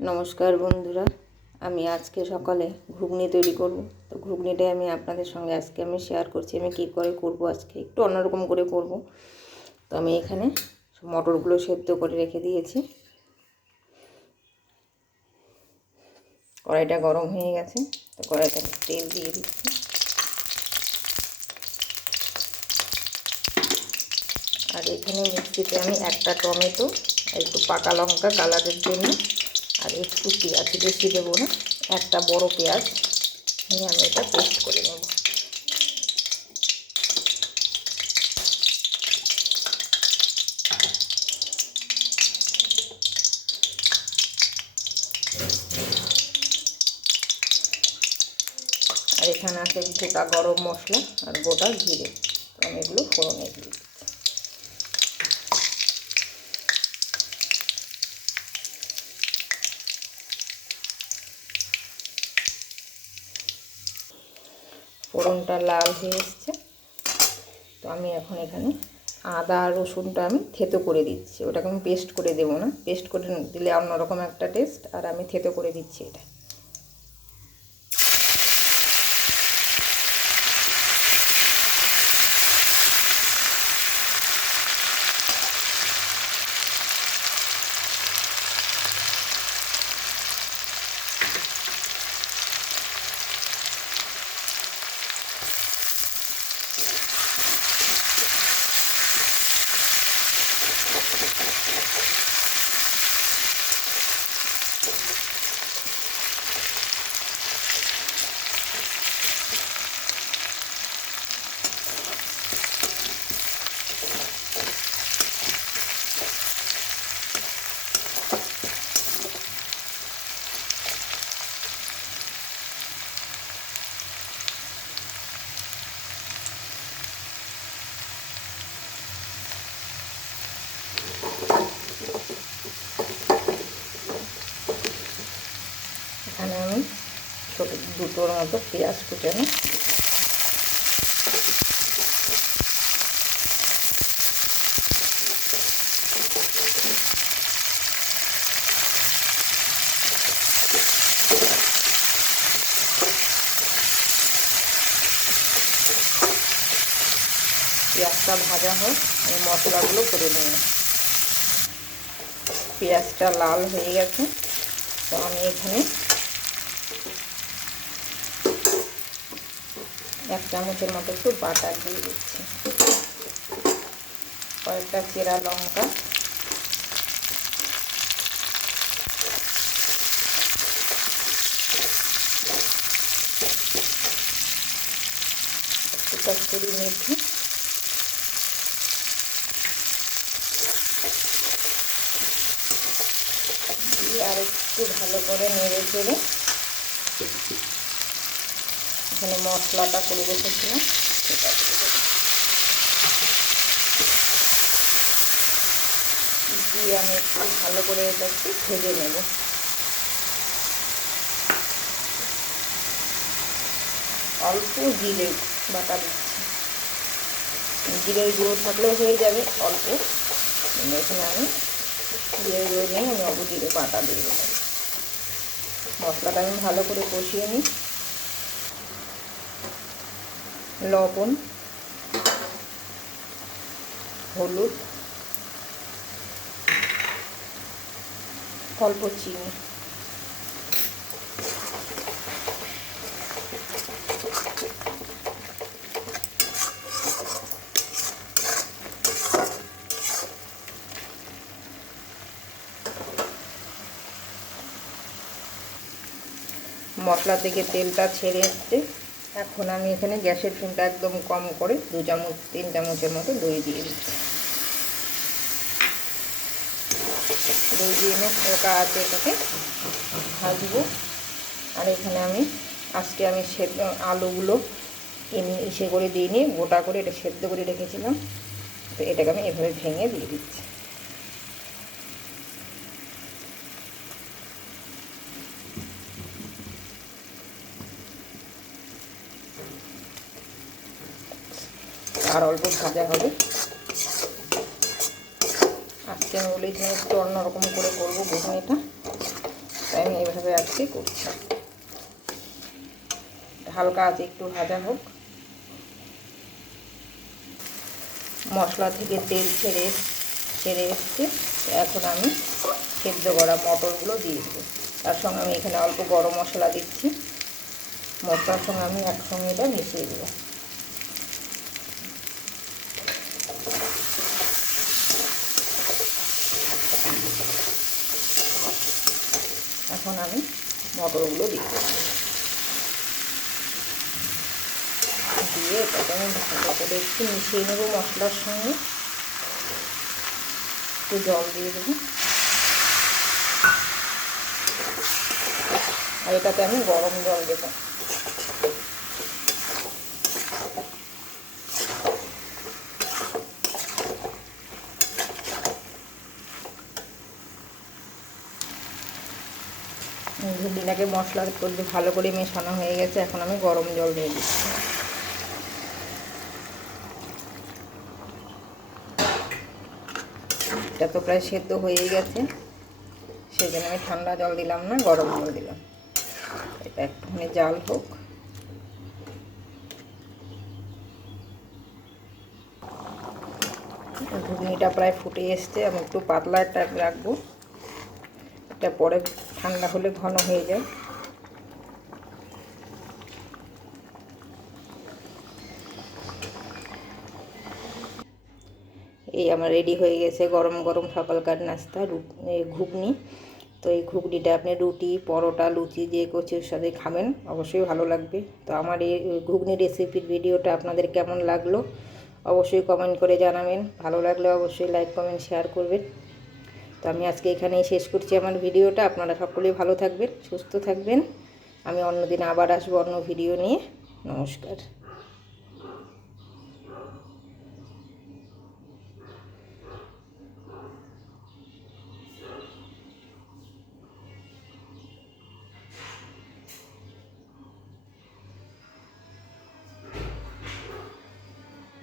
নমস্কার বন্ধুরা, আমি আজকে সকালে ঘুগনি তৈরি করব। তো ঘুগনিটাই আমি আপনাদের সঙ্গে আজকে শেয়ার করছি। আমি কী করে করব, আজকে একটু অন্যরকম করে করব। তো আমি এখানে মটরগুলো সেদ্ধ করে রেখে দিয়েছি। কড়াইটা গরম হয়ে গেছে, তো কড়াইটাতে তেল দিয়ে দিচ্ছি। আর এখানে মিক্সিতে আমি একটা টমেটো আর একটু পাকা লঙ্কা কালারের জন্য, আর একটু পেঁয়াজ, বেশি দেবো না, একটা বড় পেঁয়াজ নিয়ে আমি এটা পেস্ট করে নেব। আর এখানে আছে গোটা গরম মশলা আর গোটা জিরে, আমি এগুলো ফোড়নে দিই। ফোড়নটা লাল হয়ে এসছে, তো আমি এখন এখানে আদা আর রসুনটা আমি থেতো করে দিচ্ছি। ওটাকে আমি পেস্ট করে দেবো না, পেস্ট করে দিলে অন্যরকম একটা টেস্ট, আর আমি থেতো করে দিচ্ছি এটা। এখানে আমি ছোটো দুটোর মতো পেঁয়াজ কুচানো, পেঁয়াজটা ভাজা হয়, এই মশলাগুলো করে নিয়ে। পেঁয়াজটা লাল হয়ে গেছে, তো আমি এখানে 1 চামচের মতো একটু বাটার দিয়ে দিচ্ছি। কয়েকটা চেরা লঙ্কা, একটু কস্তুরি মেথি, দিয়ে আর একটু ভালো করে নেড়ে চেড়ে এখানে মশলাটা করে রেখেছিলাম সেটা দিয়ে আমি একটু ভালো করে এটা একটু ভেজে নেব। অল্প জিরে বাটা দিচ্ছি, জিরের গুঁড়ো থাকলেও হয়ে যাবে অল্প, এখানে আমি জিরের গুঁড়ো নিয়ে আমি অল্প জিরে বাটা দিয়ে দেবো। মশলাটা আমি ভালো করে কষিয়ে নিই। লবণ, হলুদ, অল্প চিনি, মশলা থেকে তেলটা ছেড়ে এসছে। এখন আমি এখানে গ্যাসের ফ্লেমটা একদম কম করে 2 চামচ 3 চামচের মতো দই দিয়ে দিচ্ছি। দই দিয়ে এনে হালকা আছে এটাকে ভাজবো। আর এখানে আজকে আমি সেদ্ধ আলুগুলো ইসে করে দিয়ে নিয়ে গোটা করে এটা সেদ্ধ করে রেখেছিলাম, তো এটাকে আমি এভাবে ভেঙে দিয়ে দিচ্ছি। আর অল্প ভাজা হবে। আজকে আমি বলেছিলাম একটু অন্যরকম করে করবো ঘুগনিটা, আজকে করছি। হালকা আছে একটু ভাজা হোক। মশলা থেকে তেল ছেড়ে এসছে। এখন আমি সেদ্ধ করা মটরগুলো দিয়ে দেবো। তার সঙ্গে আমি এখানে অল্প গরম মশলা দিচ্ছি। মশলার সঙ্গে আমি একসঙ্গে এটা মিশিয়ে দেবো। এখন আমি মটরগুলো দিয়ে এটাকে আমি ভালো করে একটু মিশিয়ে নেবো মশলার সঙ্গে। একটু জল দিয়ে দেবো, আর এটাতে আমি গরম জল দেবো। ঘুগনিটাকে মশলার মধ্যে ভালো করে মেশানো হয়ে গেছে। এখন আমি গরম জল দিয়ে দিচ্ছি। এটা তো প্রায় সেদ্ধ হয়েই গেছে, সেই জন্য আমি ঠান্ডা জল দিলাম না, গরম জল দিলাম। এটা একটুখানি জাল হোক। ঘুগনিটা প্রায় ফুটে এসছে। আমি একটু পাতলা টাইপ রাখবো, এটা পরে ঠান্ডা হলে ঘন হয়ে যায়। এই আমার রেডি হয়ে গেছে গরম গরম সকালকার নাস্তা ঘুগনি। তো এই ঘুগনিটা আপনি রুটি, পরোটা, লুচি যে কিছুর সাথে খাবেন, অবশ্যই ভালো লাগবে। তো আমার এই ঘুগনি রেসিপির ভিডিওটা আপনাদের কেমন লাগলো অবশ্যই কমেন্ট করে জানাবেন। ভালো লাগলে অবশ্যই লাইক, কমেন্ট, শেয়ার করবেন। তো আমি আজকে এখানেই শেষ করছি আমার ভিডিওটা। আপনারা সকলেই ভালো থাকবেন, সুস্থ থাকবেন। আমি অন্যদিন আবার আসবো অন্য ভিডিও নিয়ে। নমস্কার।